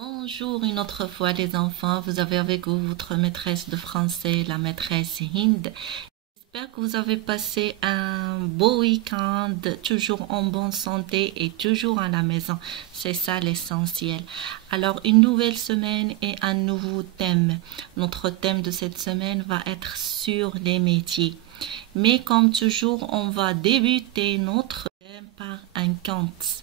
Bonjour une autre fois les enfants, vous avez avec vous votre maîtresse de français, la maîtresse Hind. J'espère que vous avez passé un beau week-end, toujours en bonne santé et toujours à la maison. C'est ça l'essentiel. Alors une nouvelle semaine et un nouveau thème. Notre thème de cette semaine va être sur les métiers. Mais comme toujours, on va débuter notre thème par un conte.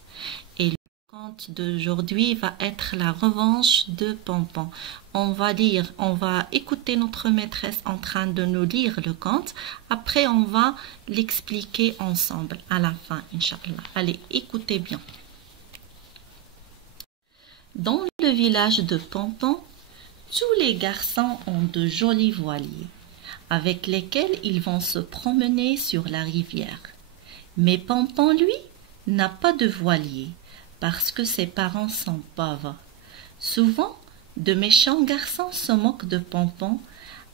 Et le conte d'aujourd'hui va être la revanche de Pompon. On va écouter notre maîtresse en train de nous lire le conte. Après, on va l'expliquer ensemble à la fin, Inch'Allah. Allez, écoutez bien. Dans le village de Pompon, tous les garçons ont de jolis voiliers, avec lesquels ils vont se promener sur la rivière. Mais Pompon, lui, n'a pas de voilier, parce que ses parents sont pauvres. Souvent, de méchants garçons se moquent de Pompon,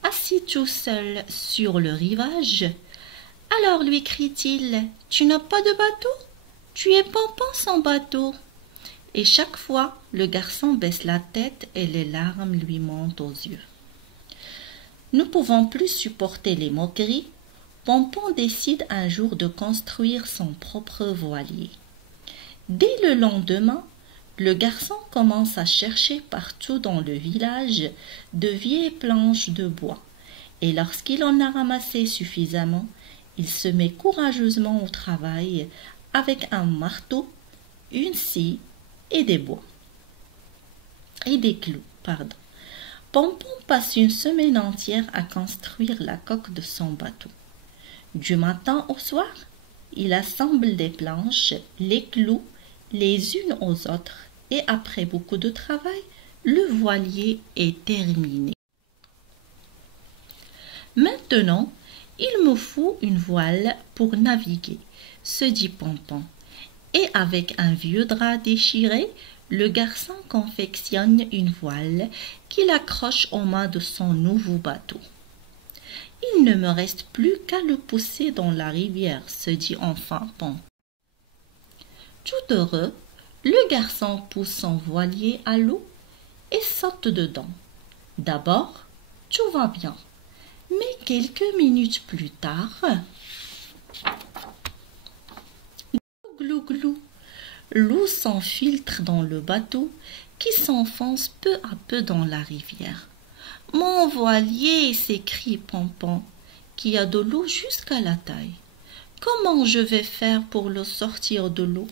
assis tout seul sur le rivage. Alors lui crie-t-il, « Tu n'as pas de bateau? Tu es Pompon sans bateau. » Et chaque fois, le garçon baisse la tête et les larmes lui montent aux yeux. Ne pouvant plus supporter les moqueries, Pompon décide un jour de construire son propre voilier. Dès le lendemain, le garçon commence à chercher partout dans le village de vieilles planches de bois, et lorsqu'il en a ramassé suffisamment, il se met courageusement au travail avec un marteau, une scie et des clous. Pompon passe une semaine entière à construire la coque de son bateau. Du matin au soir, il assemble les planches, les clous, les unes aux autres, et après beaucoup de travail, le voilier est terminé. Maintenant, il me faut une voile pour naviguer, se dit Pompon, et avec un vieux drap déchiré, le garçon confectionne une voile qu'il accroche au mât de son nouveau bateau. Il ne me reste plus qu'à le pousser dans la rivière, se dit enfin Pompon. Tout heureux, le garçon pousse son voilier à l'eau et saute dedans. D'abord, tout va bien, mais quelques minutes plus tard, glou glou, l'eau s'infiltre dans le bateau qui s'enfonce peu à peu dans la rivière. « Mon voilier !» s'écrie Pompon, qui a de l'eau jusqu'à la taille. « Comment je vais faire pour le sortir de l'eau ?»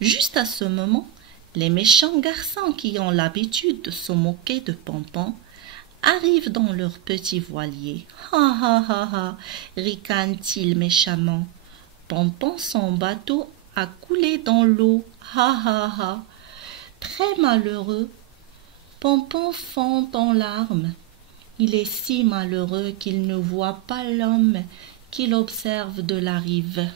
Juste à ce moment, les méchants garçons qui ont l'habitude de se moquer de Pompon arrivent dans leur petit voilier. « Ha ha ha ha !» ricanent-ils méchamment. « Pompon, son bateau a coulé dans l'eau. Ha ha ha !» Très malheureux, Pompon fond en larmes. Il est si malheureux qu'il ne voit pas l'homme qu'il observe de la rive.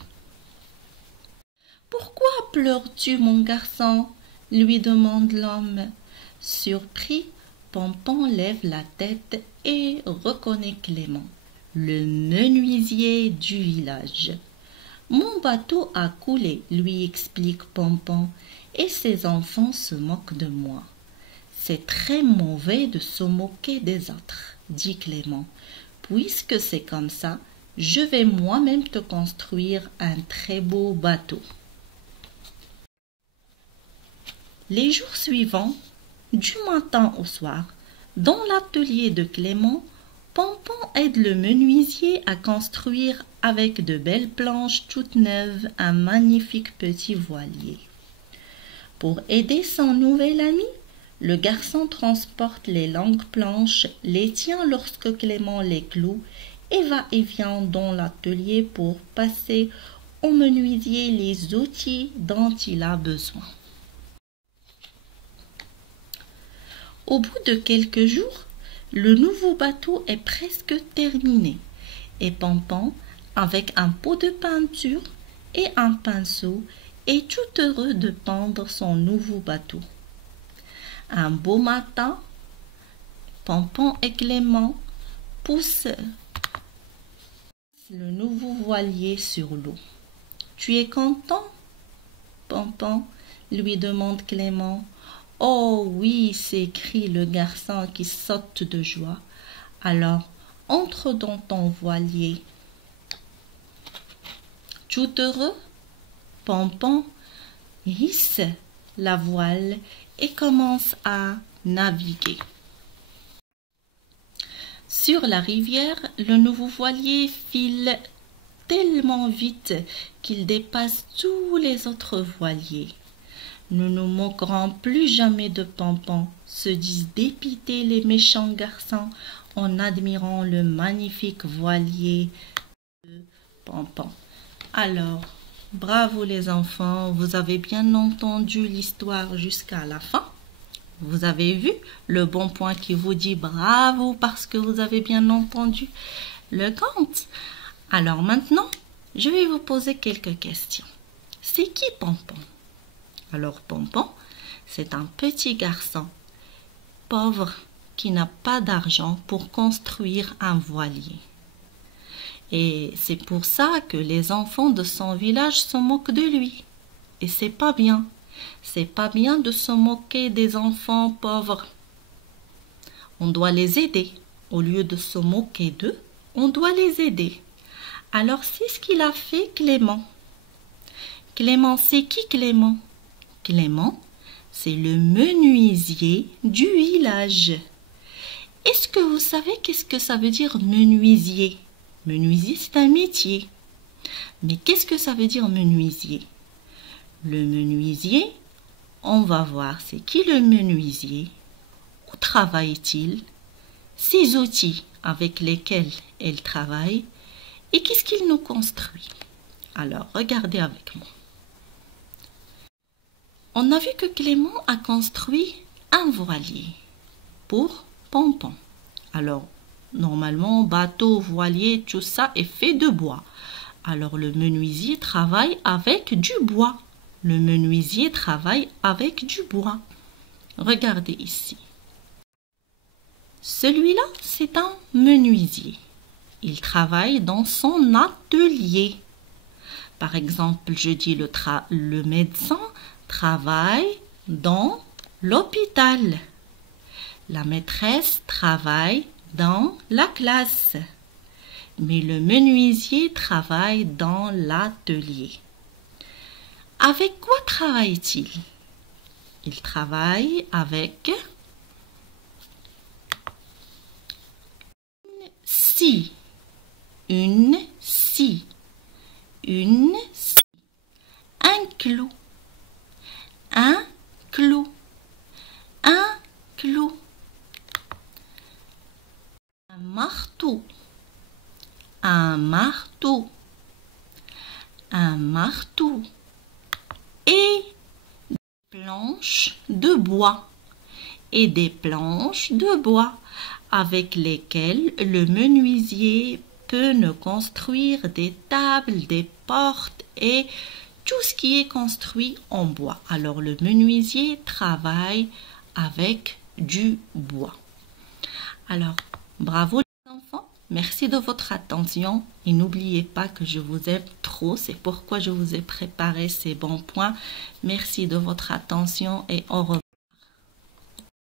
« Pourquoi pleures-tu, mon garçon ?» lui demande l'homme. Surpris, Pompon lève la tête et reconnaît Clément, le menuisier du village. « Mon bateau a coulé, lui explique Pompon, et ses enfants se moquent de moi. »« C'est très mauvais de se moquer des autres, dit Clément. Puisque c'est comme ça, je vais moi-même te construire un très beau bateau. » Les jours suivants, du matin au soir, dans l'atelier de Clément, Pompon aide le menuisier à construire avec de belles planches toutes neuves un magnifique petit voilier. Pour aider son nouvel ami, le garçon transporte les longues planches, les tient lorsque Clément les cloue et va et vient dans l'atelier pour passer au menuisier les outils dont il a besoin. Au bout de quelques jours, le nouveau bateau est presque terminé et Pompon, avec un pot de peinture et un pinceau, est tout heureux de peindre son nouveau bateau. Un beau matin, Pompon et Clément poussent le nouveau voilier sur l'eau. « Tu es content, Pompon ?» lui demande Clément. Oh oui, s'écrie le garçon qui saute de joie. Alors, entre dans ton voilier. Tout heureux, Pompon hisse la voile et commence à naviguer. Sur la rivière, le nouveau voilier file tellement vite qu'il dépasse tous les autres voiliers. Nous ne moquerons plus jamais de Pompon, se disent dépités les méchants garçons en admirant le magnifique voilier de Pompon. Alors, bravo les enfants, vous avez bien entendu l'histoire jusqu'à la fin. Vous avez vu le bon point qui vous dit bravo parce que vous avez bien entendu le conte. Alors maintenant, je vais vous poser quelques questions. C'est qui Pompon? Alors Pompon, c'est un petit garçon pauvre qui n'a pas d'argent pour construire un voilier. Et c'est pour ça que les enfants de son village se moquent de lui. Et c'est pas bien. C'est pas bien de se moquer des enfants pauvres. On doit les aider. Au lieu de se moquer d'eux, on doit les aider. Alors c'est ce qu'il a fait Clément. Clément, c'est qui Clément? Clément, c'est le menuisier du village. Est-ce que vous savez qu'est-ce que ça veut dire menuisier? Menuisier, c'est un métier. Mais qu'est-ce que ça veut dire menuisier? Le menuisier, on va voir c'est qui le menuisier, où travaille-t-il, ses outils avec lesquels il travaille et qu'est-ce qu'il nous construit. Alors, regardez avec moi. On a vu que Clément a construit un voilier pour Pompon. Alors, normalement, bateau, voilier, tout ça est fait de bois. Alors, le menuisier travaille avec du bois. Le menuisier travaille avec du bois. Regardez ici. Celui-là, c'est un menuisier. Il travaille dans son atelier. Par exemple, je dis le médecin travaille dans l'hôpital. La maîtresse travaille dans la classe. Mais le menuisier travaille dans l'atelier. Avec quoi travaille-t-il? Il travaille avec une scie, un clou, un marteau, un marteau et des planches de bois avec lesquelles le menuisier peut nous construire des tables, des portes et tout ce qui est construit en bois. Alors le menuisier travaille avec du bois. Alors, bravo les enfants, merci de votre attention et n'oubliez pas que je vous aime trop, c'est pourquoi je vous ai préparé ces bons points. Merci de votre attention et au revoir.